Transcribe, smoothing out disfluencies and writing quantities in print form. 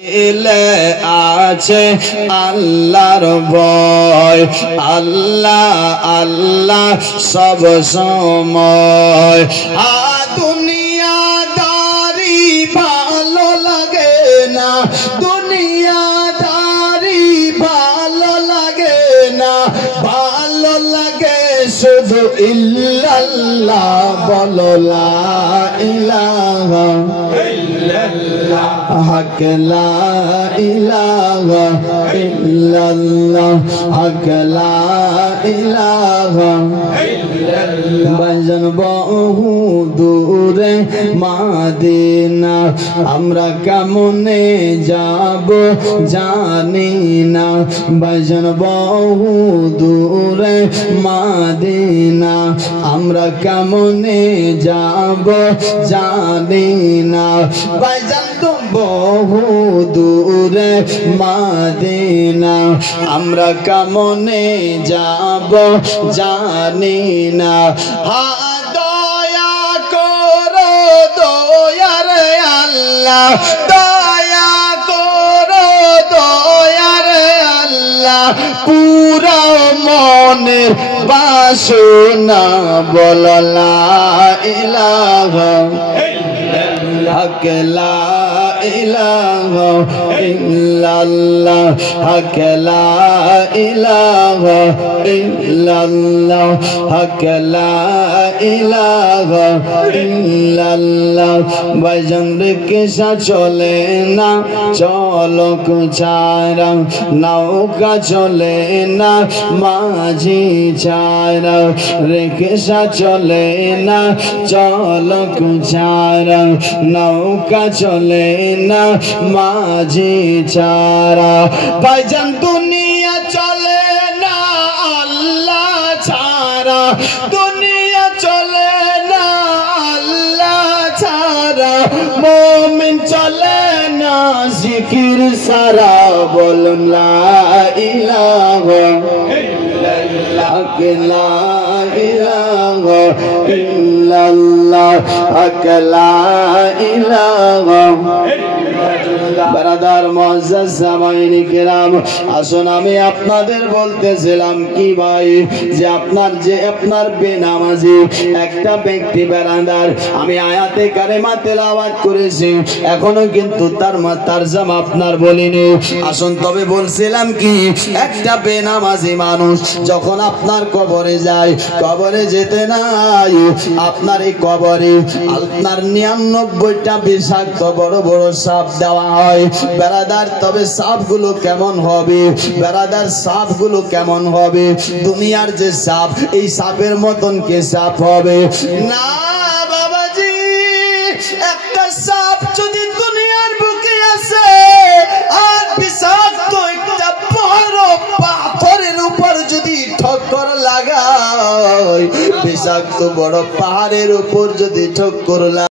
আছে আল্লাহর ভয়, আল্লাহ আল্লাহ সব সময়। দুনিয়াদারি ভালো লাগে না, দুনিয়াদারি ভালো লাগে না, ভালো লাগে শুধু ইল্লাল্লাহ বলো লা ইলাহা ইল্লাল্লাহ, হক লা ইলাহা ইল্লাল্লাহ, হক লা ইলাহা ইল্লাল্লাহ। বাজন বহু দূরে মদিনা, আমরা কেমনে যাব জানি না। বাজন বহু দূরে মদিনা, আমরা কেমনে যাব জানি না। ভাইজান তো বহু দূরে মদিনা, আমরা কেমনে যাব জানি না। দয়া করো দয়ার আল্লাহ, দয়া করো দয়ার আল্লাহ, পুরা মনের বাসনা বলো লা ইলাহা হক লা ইলাহা ইল্লাল্লাহ, হক লা ইলাহা ইল্লাল্লাহ, হক লা ইলাহা ইল্লাল্লাহ। ভাইজান রিকশা চলে না চলক ছাড়া, নৌকা চলে না মাঝি ছাড়া, রিকশা চলে না চলক ছাড়া, নৌকা চলে না মাঝি ছাড়া। ভাইজান দুনিয়া চলে না আল্লাহ ছাড়া, দুনিয়া চলে না আল্লাহ ছাড়া, মুমিন চলে না জিকির সারা বলুন লা ইলাহা ইল্লাল্লাহ, হক লা ইলাহা ইল্লাল্লাহ, হক লা ইলাহা। বারাদার মুআজ্জাজ সামাইনি কিরাম, আসুন আমি আপনাদের বলতেছিলাম কি ভাই, যে আপনার বেনামাজি একটা ব্যক্তি বারাদার, আমি আয়াতে কারিমা তেলাওয়াত করেছি, এখনো কিন্তু তার তারজামা আপনার বলিনি। আসুন তবে বলছিলাম কি, একটা বেনামাজি মানুষ যখন আপনার কবরে যায়, কবরে যেতে নাই, আপনার এই কবরে আপনার 99টা বিষাক্ত বড় বড় সাপ দেওয়া হয় বেরাদার। তবে সাপগুলো কেমন হবে বেরাদার, সাপগুলো কেমন হবে? দুনিয়ার যে সাপ, এই সাপের মতন কে সাপ হবে না বাবাজি। একটা সাপ যদি দুনিয়ার বুকে আছে, আর বিষাক্ত একটা বড় পাথরের উপর যদি ঠক্কর লাগায়, বিষাক্ত বড় পাহাড়ের উপর যদি ঠক্কর লাগায়,